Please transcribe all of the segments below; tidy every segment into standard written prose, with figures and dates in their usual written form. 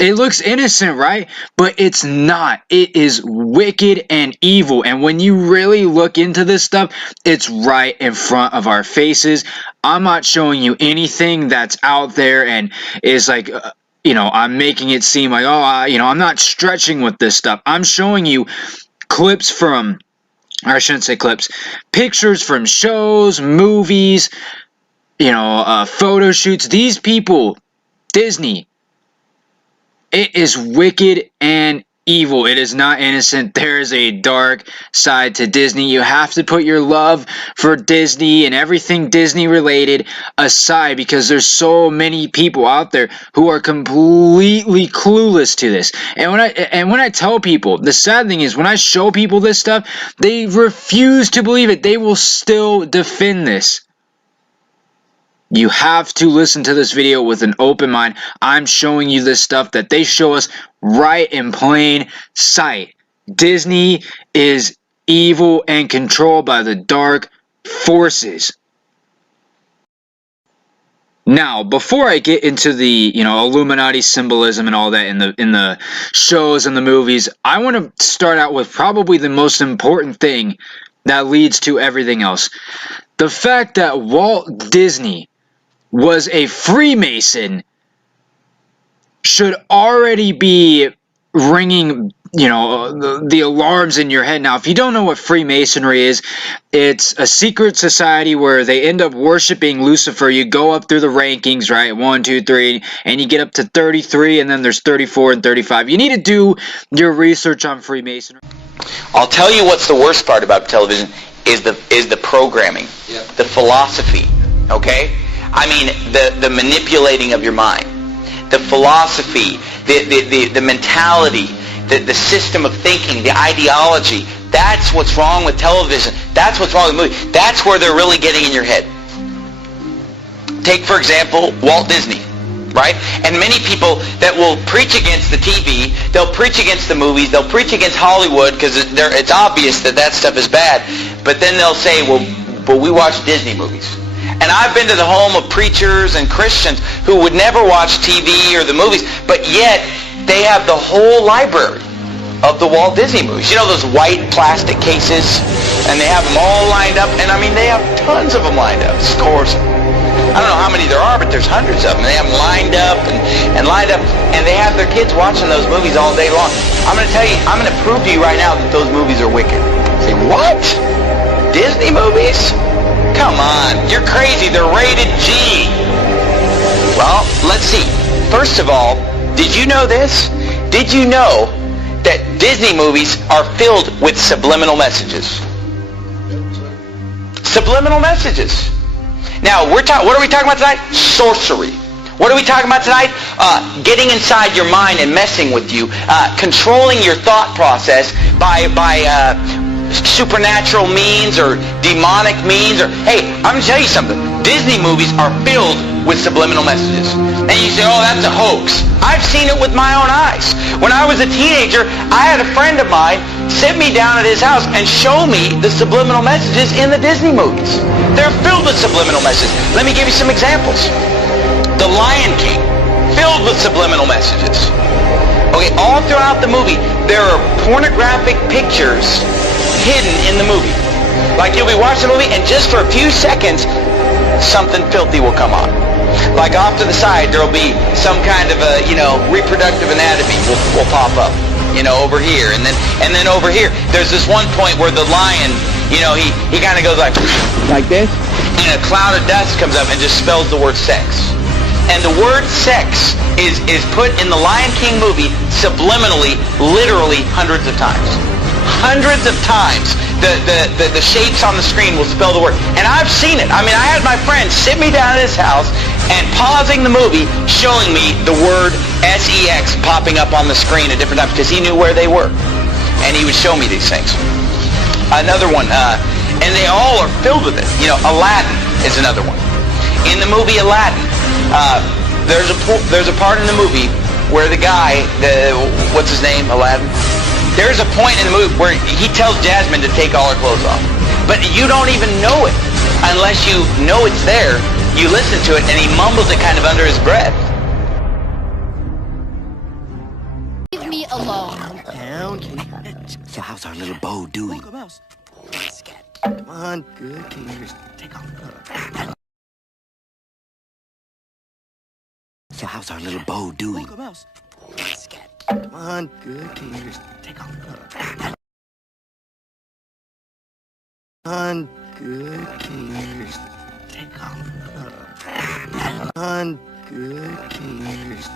It looks innocent, right? But it's not. It is wicked and evil. And when you really look into this stuff, it's right in front of our faces. I'm not showing you anything that's out there and is like, I'm making it seem like, I'm not stretching with this stuff. I'm showing you clips from, or I shouldn't say clips, pictures from shows, movies, photo shoots. These people, Disney, it is wicked and evil. It is not innocent. There is a dark side to Disney. You have to put your love for Disney and everything Disney related aside, because there's so many people out there who are completely clueless to this. And when I tell people, the sad thing is when I show people this stuff, they refuse to believe it. They will still defend this. You have to listen to this video with an open mind. I'm showing you this stuff that they show us right in plain sight. Disney is evil and controlled by the dark forces. Now, before I get into the, Illuminati symbolism and all that in the shows and the movies, I want to start out with probably the most important thing that leads to everything else. The fact that Walt Disney was a Freemason should already be ringing, the alarms in your head. Now, if you don't know what Freemasonry is, it's a secret society where they end up worshiping Lucifer. You go up through the rankings, right? 1, 2, 3, and you get up to 33, and then there's 34 and 35. You need to do your research on Freemasonry. I'll tell you what's the worst part about television is the programming, the philosophy, okay? I mean, the manipulating of your mind, the philosophy, the mentality, the system of thinking, the ideology. That's what's wrong with television. That's what's wrong with movies. That's where they're really getting in your head. Take, for example, Walt Disney, right? And many people that will preach against the TV, they'll preach against the movies, they'll preach against Hollywood because it's obvious that stuff is bad. But then they'll say, well, we watch Disney movies. And I've been to the home of preachers and Christians who would never watch TV or the movies, but yet they have the whole library of the Walt Disney movies. You know those white plastic cases? And they have them all lined up, and I mean they have tons of them lined up. Of course, I don't know how many there are, but there's hundreds of them. And they have them lined up and lined up, and they have their kids watching those movies all day long. I'm going to tell you, I'm going to prove to you right now that those movies are wicked. Say, what? Disney movies? Come on, you're crazy. They're rated G. Well, let's see. First of all, did you know this? Did you know that Disney movies are filled with subliminal messages? Subliminal messages. Now, what are we talking about tonight? Sorcery. What are we talking about tonight? Getting inside your mind and messing with you, controlling your thought process by supernatural means or demonic means, or, hey, I'm going to tell you something. Disney movies are filled with subliminal messages. And you say, oh, that's a hoax. I've seen it with my own eyes. When I was a teenager, I had a friend of mine sit me down at his house and show me the subliminal messages in the Disney movies. They're filled with subliminal messages. Let me give you some examples. The Lion King, filled with subliminal messages. Okay, all throughout the movie, there are pornographic pictures hidden in the movie. Like you'll be watching the movie, and just for a few seconds, something filthy will come on. Like off to the side, there'll be some kind of a, reproductive anatomy will pop up, over here, and then over here. There's this one point where the lion, he kind of goes like this, and a cloud of dust comes up and just spells the word sex. And the word sex is put in the Lion King movie subliminally, literally hundreds of times. Hundreds of times. The shapes on the screen will spell the word. And I've seen it. I mean, I had my friend sit me down at his house and pausing the movie, showing me the word sex popping up on the screen at different times because he knew where they were. And he would show me these things. Another one, and they all are filled with it. Aladdin is another one. In the movie Aladdin, there's a part in the movie where the guy, what's his name, Aladdin? There's a point in the movie where he tells Jasmine to take all her clothes off. But you don't even know it unless you know it's there. You listen to it, and he mumbles it kind of under his breath. Leave me alone. So how's our little Bo doing? Come on, good kingers. Take off. So how's our little Bo doing? Come on, good kingers. Take off. Come on, good kingers. Take off. Come on, good kingers.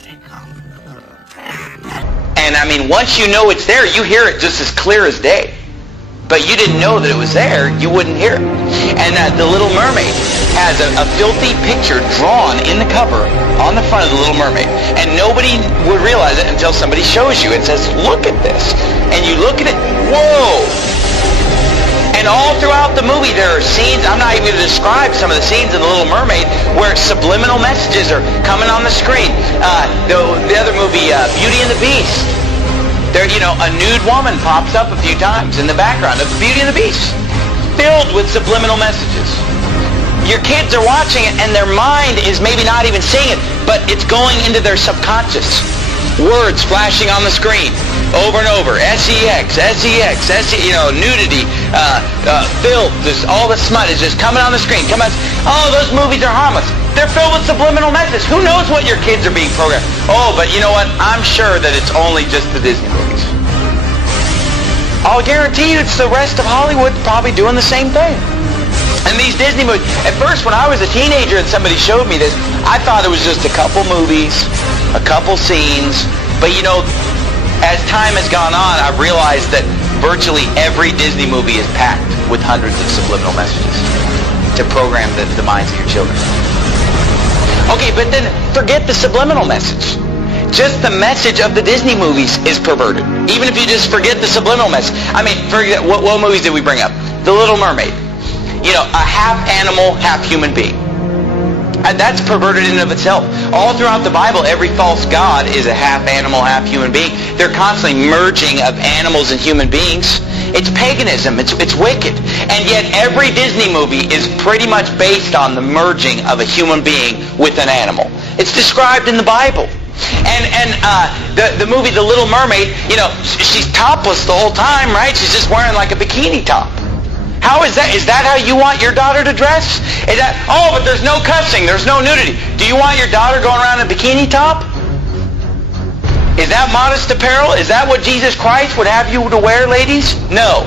Take off. And I mean, once you know it's there, you hear it just as clear as day. But you didn't know that it was there, you wouldn't hear it. And The Little Mermaid has a filthy picture drawn in the cover on the front of The Little Mermaid. And nobody would realize it until somebody shows you and says, look at this. And you look at it, whoa! And all throughout the movie there are scenes, I'm not even going to describe some of the scenes in The Little Mermaid where subliminal messages are coming on the screen. The other movie, Beauty and the Beast. There, a nude woman pops up a few times in the background of Beauty and the Beast, filled with subliminal messages. Your kids are watching it, and their mind is maybe not even seeing it, but it's going into their subconscious. Words flashing on the screen over and over. sex, nudity, filth, just all the smut is just coming on the screen. Oh, those movies are harmless. They're filled with subliminal messages. Who knows what your kids are being programmed? Oh, but you know what? I'm sure that it's only just the Disney movies. I'll guarantee you it's the rest of Hollywood probably doing the same thing. And these Disney movies, at first when I was a teenager and somebody showed me this, I thought it was just a couple movies, a couple scenes. But as time has gone on, I've realized that virtually every Disney movie is packed with hundreds of subliminal messages to program the minds of your children. Okay, but then forget the subliminal message. Just the message of the Disney movies is perverted. Even if you just forget the subliminal message. I mean, forget what movies did we bring up? The Little Mermaid. A half animal, half human being. That's perverted in and of itself. All throughout the Bible, every false god is a half animal, half human being. They're constantly merging of animals and human beings. It's paganism. It's wicked. And yet every Disney movie is pretty much based on the merging of a human being with an animal. It's described in the Bible. And the movie The Little Mermaid, she's topless the whole time, right? She's just wearing like a bikini top. How is that? Is that how you want your daughter to dress? But there's no cussing, there's no nudity. Do you want your daughter going around in a bikini top? Is that modest apparel? Is that what Jesus Christ would have you to wear, ladies? No.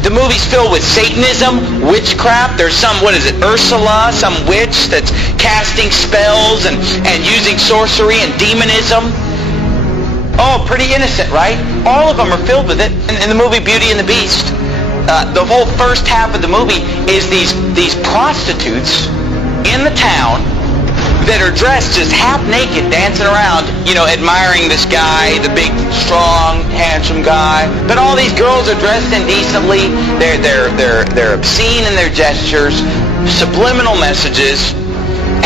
The movie's filled with Satanism, witchcraft. There's some, Ursula, some witch that's casting spells and using sorcery and demonism. Oh, pretty innocent, right? All of them are filled with it. In the movie Beauty and the Beast, the whole first half of the movie is these prostitutes in the town that are dressed just half naked, dancing around, you know, admiring this guy, the big, strong, handsome guy. But all these girls are dressed indecently. They're obscene in their gestures, subliminal messages,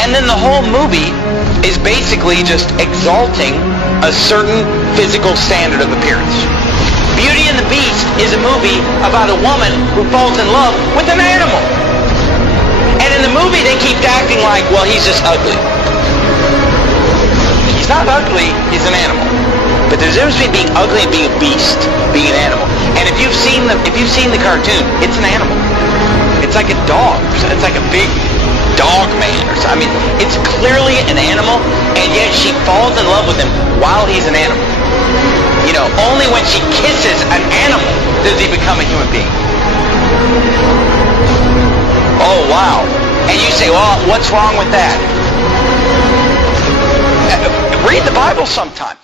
and then the whole movie is basically just exalting a certain physical standard of appearance. Beauty and the Beast is a movie about a woman who falls in love with an animal. And in the movie, they keep acting like, well, he's just ugly. He's not ugly, he's an animal. But there's a difference between being ugly and being a beast, being an animal. And if you've seen the cartoon, it's an animal. It's like a dog. It's like a big dog man or something. I mean, it's clearly an animal, and yet she falls in love with him while he's an animal. You know, only when she kisses an animal does he become a human being. Oh, wow. And you say, well, what's wrong with that? Read the Bible sometime.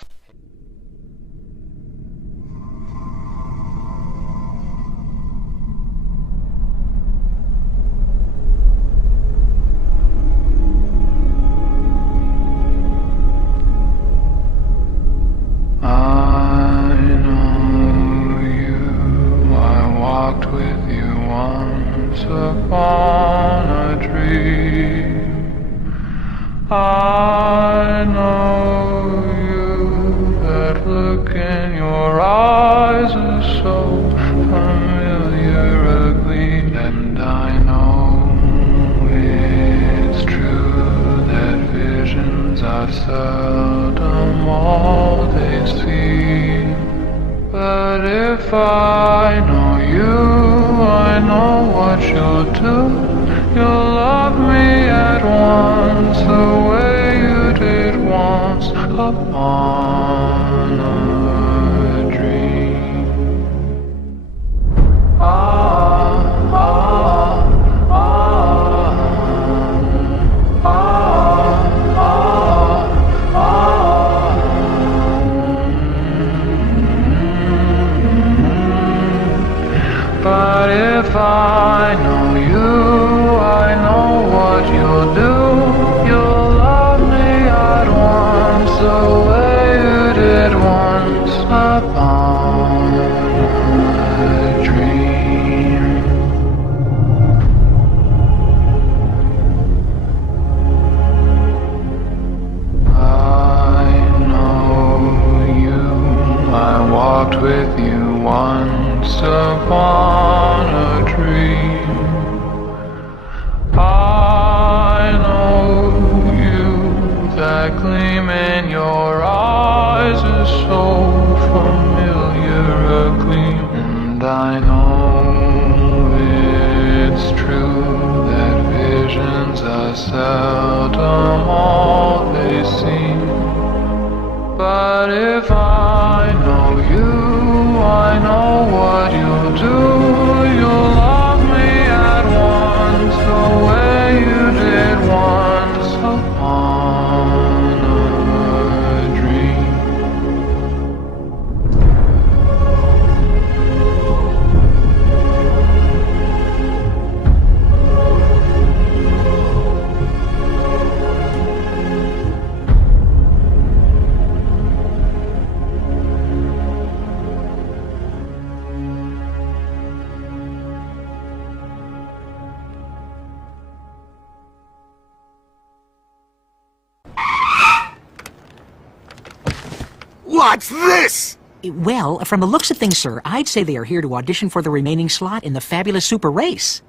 Upon a dream, I know you. That look in your eyes is so familiar, a gleam, and I know it's true that visions are seldom all they seem. But if I know you, I know what you'll do. You'll love me at once, the way you did once upon a dream. But if I know you, I know what you'll do. You'll love me at once, the way you did once upon a dream. I know you, I walked with you once upon a dream. I know you, that gleam in your eyes is so familiar, a gleam. And I know it's true that visions are seldom all they seem. But if I know you, I know what you'll do. You'll love me at once, the way you did once upon a dream. What's this? Well, from the looks of things, sir, I'd say they are here to audition for the remaining slot in the Fabulous Super Race.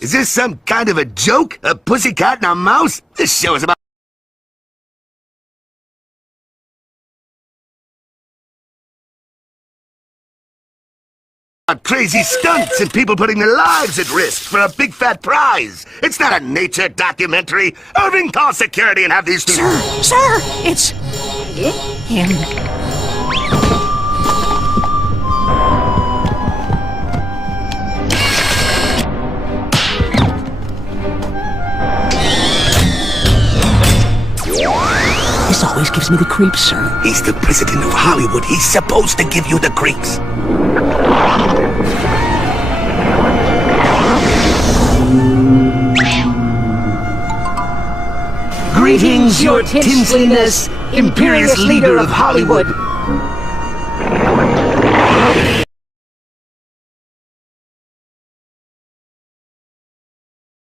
Is this some kind of a joke? A pussycat and a mouse? This show is about crazy stunts and people putting their lives at risk for a big fat prize. It's not a nature documentary. Irving, call security and have these two... Sir, it's... him. This always gives me the creeps, sir. He's the president of Hollywood. He's supposed to give you the creeps. Greetings, your tinseliness, imperious leader of Hollywood.